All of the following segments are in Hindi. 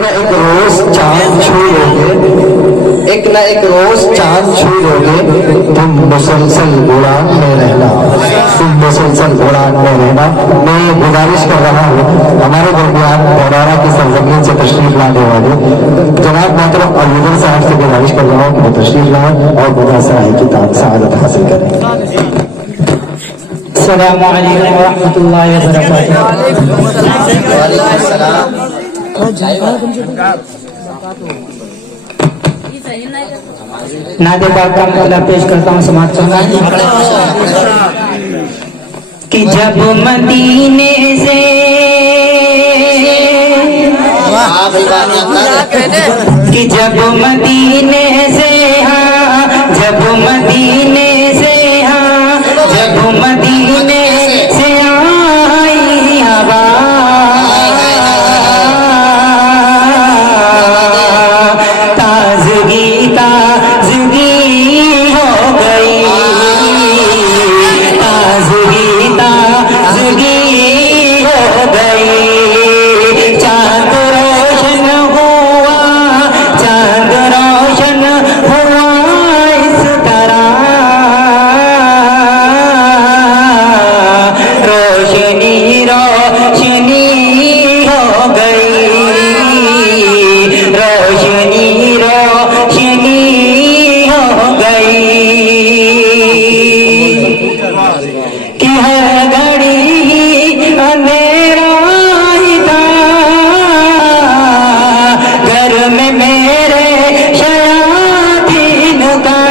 ना एक रोज चांद छू लोगे, एक ना एक रोज चांद छू लोगे, तुम मुसलसल उड़ान में रहना, तुम मुसलसल उड़ान में रहना। मैं गुजारिश कर रहा हूँ हमारे दरमियान बड़ौरा की सरजमीन से तशरीफ लाने वाले जनाब मोहतरम अलीगढ़ साहब से गुजारिश कर रहा हूँ कि वो तशरीफ लाएं और मुदासराए किताब सआदत हासिल करें। अस्सलामु अलैकुम व रहमतुल्लाहि व बरकातुहू। नादे पाक का मतलब पेश करता हूँ समाज कि जब मदीने से कि जब मदीने से हाँ जब मदीने से हाँ जब मदीने से आई हवा ताज़गी ताज़गी हो गई, ताज़गी ताज़गी हो गई। चांद रोशन हुआ, चांद रोशन हुआ इस तरह, रोशनी रोशनी हो गई, रोशनी रोशनी हो गई। कि हर घड़ी अंधेरा ही था, घर में मेरे शयातीन का,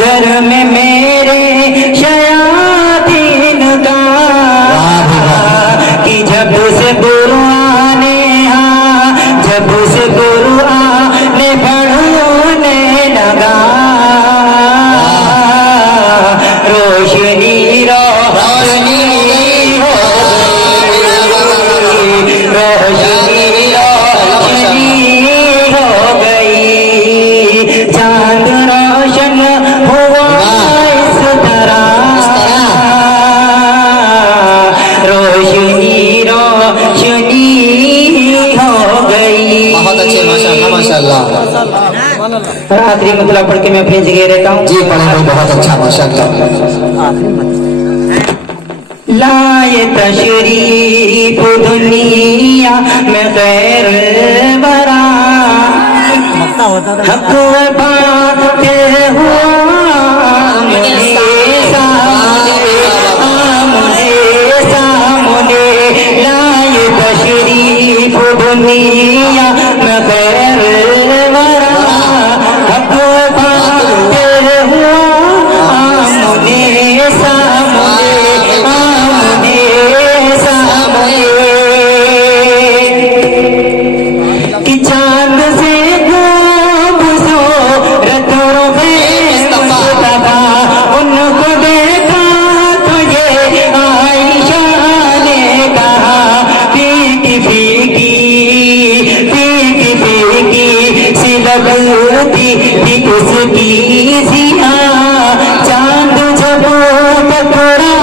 घर में मेरे शयातीन का। कि जब से कुरान जब से कुरान पढ़ने लगा, रोशनी रोशनी हो गई, रोशनी रोशनी हो गई। चांद रोशन हुआ इस तरह, रोशनी रोशनी हो गई। बहुत अच्छे माशाल्लाह माशाल्लाह। और आखिरी मतलब पढ़ के मैं भेज गए रहता हूँ। जी पढ़े भाई, बहुत अच्छा माशाल्लाह। लाए तशरीफ दुनिया में खैर बरा, हक बात हुआ मुझे सामने, लाए तशरीफ दुनिया में खैर बरा, हक बात हुआ मुझे सामने, कि चांद से खूबसूरत मुस्तफा, उनको देखा तो ये आयशा ने कहा, फीकी फीकी फीकी फीकी सी लगती थी उसकी सिया, चांद जब टकरा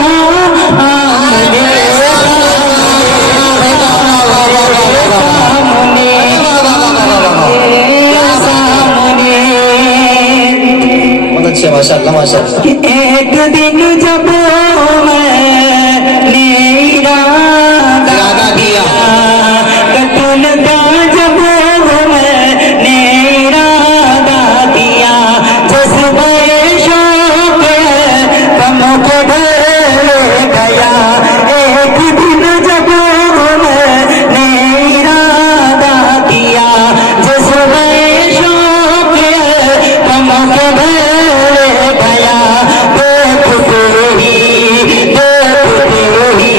माशाल्लाह माशाल्लाह। एक दिन जब मैंने इरादा किया, कत्ल का जब मैंने इरादा किया, जज्बे शौक कम को ढल गया। एक दिन जब मैंने इरादा किया, जज्बे शौक कम को ढल गया। देखते ही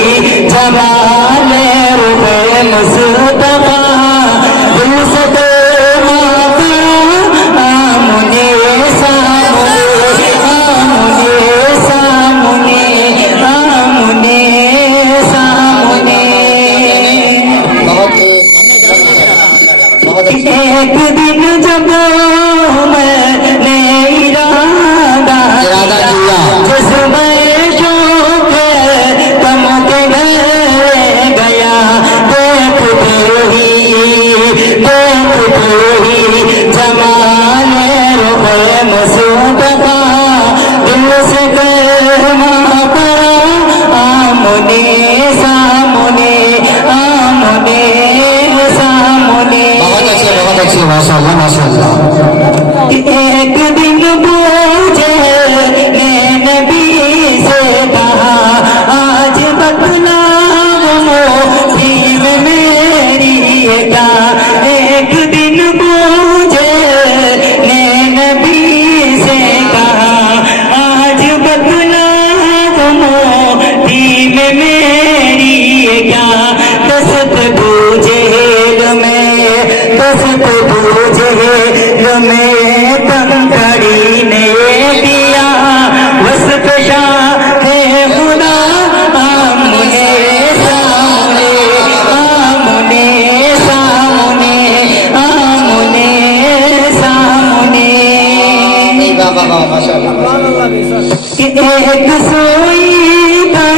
जमाल रुपए मुस्तफा, दिल से माता आमने सामने, आमने सामने, आमने सामने। एक दिन जब मैंने इरादा किया, जिसमें शौक कम गया, देखते ही आमने सामने आमने सामने। बहुत अच्छे माशाल्लाह माशाल्लाह। एक दिन पूछे ने नबी से कहा आज बतलाओ मोती में मेरी क्या। एक दिन पूछे ने नबी से कहा आज बतलाओ मोती में मेरी क्या। दस्त पूछे में दस्त पूछे में तंगड़ी ने दिया वसत शाह है खुदा आमने सामने आमने सामने आमने सामने। एक सोई था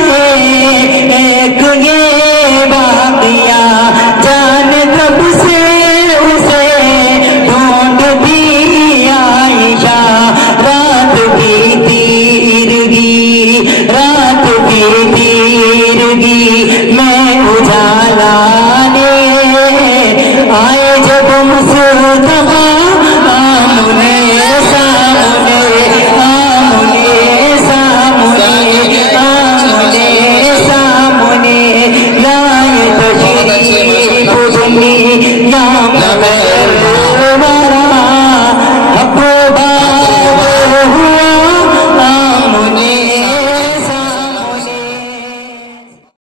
एक ये बातिया जान कब से उसे रात की तीरगी